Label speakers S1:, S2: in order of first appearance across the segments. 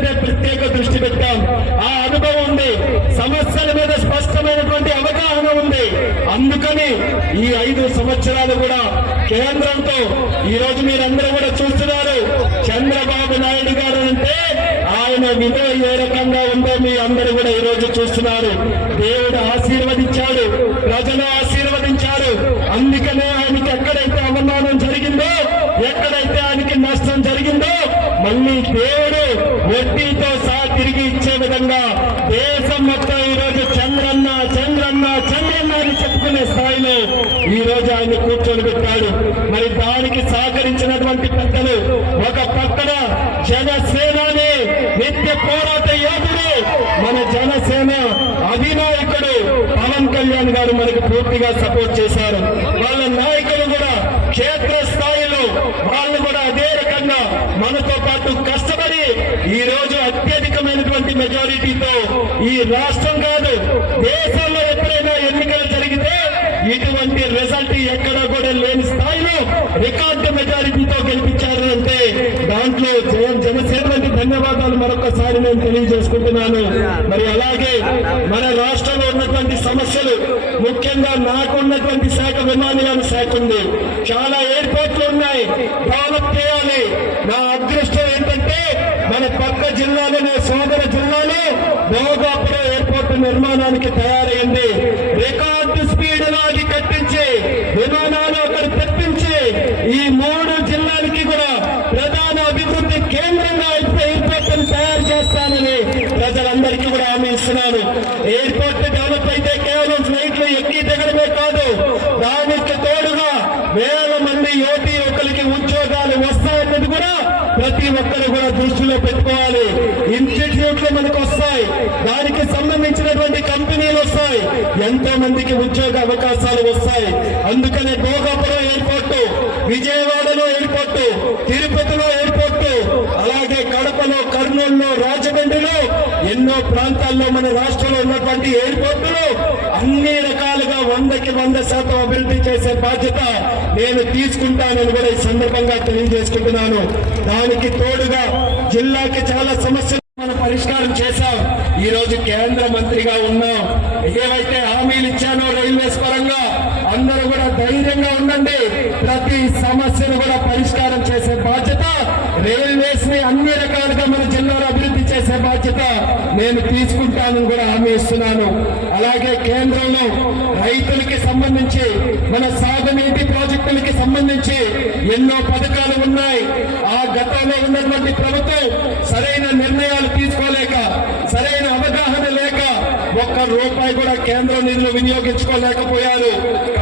S1: మీద ప్రత్యేక దృష్టి పెట్టాం. ఆ అనుభవం ఉంది. సమస్యల మీద స్పష్టమైనటువంటి అవగాహన ఉంది. అందుకని ఈ ఐదు సంవత్సరాలు కూడా కేంద్రంతో ఈ రోజు మీరందరూ కూడా చూస్తున్నారు. చంద్రబాబు నాయుడు గారు అంటే ఆయన విలువ ఏ రకంగా ఉందో మీ అందరూ కూడా ఈ రోజు చూస్తున్నారు. దేవుడు ఆశీర్వదించాడు. ప్రజలు ఆశీర్వదించారు. అందుకనే ఆయనకి ఎక్కడైతే అవమానం జరిగిందో ఎక్కడైతే ఆయనకి నష్టం జరిగిందో మళ్ళీ దేవుడు వడ్డీతో సహా తిరిగి ఇచ్చే విధంగా దేశం మొత్తం ఈ రోజు చంద్రన్న చంద్రన్న చంద్రన్న అని చెప్పుకునే స్థాయిలో ఈ రోజు ఆయన కూర్చొని పెట్టాడు. మరి దానికి సహకరించినటువంటి పెద్దలు ఒక పక్కన జనసేనని నిత్య పోరాట యోధుడు మన జనసేన అధినాయకుడు పవన్ కళ్యాణ్ గారు మనకు పూర్తిగా సపోర్ట్ చేశారు వాళ్ళ నాయకులు కూడా క్షేత్ర స్థాయిలో వాళ్ళు కూడా అదే రకంగా మనతో పాటు కష్టపడి ఈ రోజు అత్యధికమైనటువంటి మెజారిటీతో ఈ రాష్ట్రం కాదు దేశంలో ఎప్పుడైనా ఎన్నికలు జరిగితే ఇటువంటి రిజల్ట్ ఎక్కడ కూడా లేని స్థాయిలో రికార్డు మెజారిటీతో గెలిపించారు అంటే దాంట్లో జయం జనసేనకి ధన్యవాదాలు మరొకసారి నేను తెలియజేసుకుంటున్నాను. మరి అలాగే మన రాష్ట్రంలో ఉన్నటువంటి సమస్యలు ముఖ్యంగా నాకు ఉన్నటువంటి శాఖ విమానయాన శాఖ ఉంది. చాలా ఎయిర్పోర్ట్లు ఉన్నాయి. భోగాపురం ఎయిర్పోర్ట్ నిర్మాణానికి తయారైంది. రికార్డు స్పీడ్లో అది కట్టించి విమానాలు అక్కడ తెప్పించి ఈ మూడు జిల్లాలకి కూడా ప్రధాన అభివృద్ధి కేంద్రంగా అయితే ఎయిర్పోర్ట్ తయారు చేస్తానని ప్రజలందరికీ కూడా హామీ ఇస్తున్నాను. ఎయిర్పోర్ట్ డెవలప్ అయితే కేవలం ఫ్లైట్లు ఎక్కి దిగడమే కాదు దానికి తోడుగా వేల మంది యువతి యువకులకి ఉద్యోగాలు వస్తాయన్నది కూడా ప్రతి ఒక్కరు కూడా దృష్టిలో పెట్టుకోవాలి. ఇన్స్టిట్యూట్లు మనకు వస్తాయి. దానికి సంబంధించినటువంటి కంపెనీలు వస్తాయి. ఎంతో మందికి ఉద్యోగ అవకాశాలు వస్తాయి. అందుకనే భోగాపురం ఎయిర్పోర్టు విజయవాడలో ఎయిర్పోర్టు తిరుపతిలో ఎయిర్పోర్ట్ అలాగే కడపలో కర్నూలులో రాజమండ్రిలో ఎన్నో ప్రాంతాల్లో మన రాష్ట్రంలో ఉన్నటువంటి ఎయిర్పోర్టులు అన్ని రకాలుగా వందకి వంద శాతం అభివృద్ధి చేసే బాధ్యత నేను తీసుకుంటానని కూడా ఈ సందర్భంగా తెలియజేసుకుంటున్నాను. దానికి తోడుగా జిల్లాకి చాలా సమస్యలు పరిష్కారం చేశాం. ఈ రోజు కేంద్ర మంత్రిగా ఉన్నాం. ఏవైతే హామీలు ఇచ్చానో రైల్వేస్ పరంగా అందరూ కూడా ధైర్యంగా ఉండండి. ప్రతి సమస్యను కూడా పరిష్కారం చేసే బాధ్యత రైల్వేస్ని అన్ని రకాలుగా మన జిల్లాలో అభివృద్ధి చేసే బాధ్యత నేను తీసుకుంటానని కూడా హామీ ఇస్తున్నాను. అలాగే కేంద్రంలో రైతులకి సంబంధించి మన సాగునీటి ప్రాజెక్టులకి సంబంధించి ఎన్నో పథకాలు ఉన్నాయి. ఆ గతంలో ఉన్నటువంటి ప్రభుత్వం సరైన నిర్ణయాలు తీసుకోలేక సరైన అవగాహన లేక ఒక్క రూపాయి కూడా కేంద్ర నిధులు వినియోగించుకోలేకపోయారు.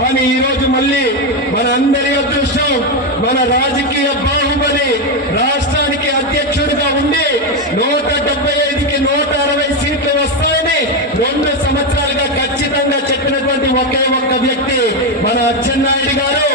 S1: కానీ ఈ రోజు మళ్ళీ మన అందరి అదృష్టం మన రాజకీయ బాహుబలి రాష్ట్ర రెండు సంవత్సరాలుగా ఖచ్చితంగా చెప్పినటువంటి ఒకే ఒక్క వ్యక్తి మన అచ్చెన్నాయుడు గారు.